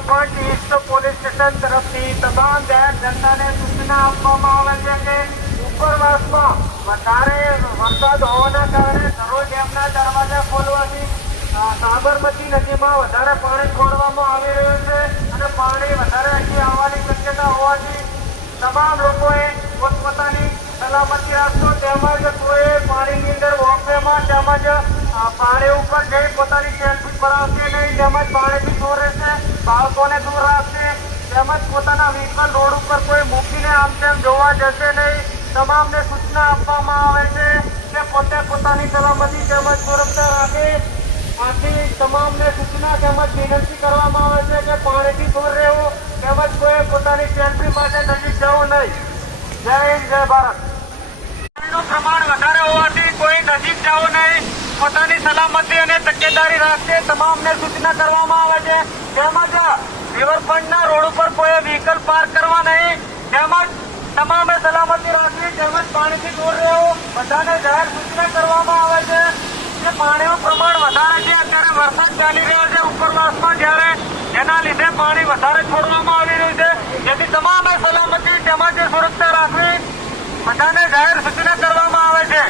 East police station તરફથી તમામ જાહેર જનતાને સૂચના આપવામાં આવે છે કે ઉપરવાસમાં વધારે વરસાદ હોવાના કારણે ધરોઈ ડેમના દરવાજા ખોલવાથી સાબરમતી નદીમાં વધારે પાણી છોડવામાં આવી રહ્યું છે અને પાણી વધારે અહીં આવવાની શક્યતા હોવાથી તમામ લોકોએ પોતપોતાની સલામતી રાખશો. તેમજ કોઈ પાણીની અંદર વોકવેમાં તેમજ પાણી ઉપર જઈ પોતાની સેલ્ફી પડાવશે નહીં, તેમજ પાણીથી દૂર રહેશે, બાળકોને દૂર રાખશે, તેમજ પોતાના વ્હીકલ રોડ ઉપર કોઈ મૂકીને આમ તેમ જોવા જશે નહીં. તમામને સૂચના આપવામાં આવે છે કે પોતે પોતાની સલામતી તેમજ સુરક્ષા રાખે. આથી તમામને સૂચના તેમજ વિનંતી કરવામાં આવે છે કે પાણીથી દૂર રહેવું, તેમજ કોઈ પોતાની સેલ્ફી માટે નજીક જવું નહીં. જય હિન્દ, જય ભારત. પ્રમાણ વધારે હોવાથી કોઈ નજીક જવું નહીં. પોતાની સલામતી અને તકેદારી રાખશે તમામને સૂચના કરવામાં આવે છે. તેમજ રિવરફ્રન્ટના રોડ ઉપર કોઈ વ્હીકલ પાર્ક કરવા નહીં. તેમજ તમામે સલામતી રાખવી તેમજ પાણીથી દૂર રહેવું. બધાને જાહેર સૂચના કરવામાં આવે છે કે પાણીનું પ્રમાણ વધારે છે. અત્યારે વરસાદ ચાલી રહ્યો છે ઉપર ઉપરવાસમાં જ્યારે. એના લીધે પાણી વધારે છોડવામાં આવી રહ્યું છે. જેથી તમામે સલામતી, તેમજ સુરક્ષા રાખવી બધાને જાહેર સૂચના કરવામાં આવે છે.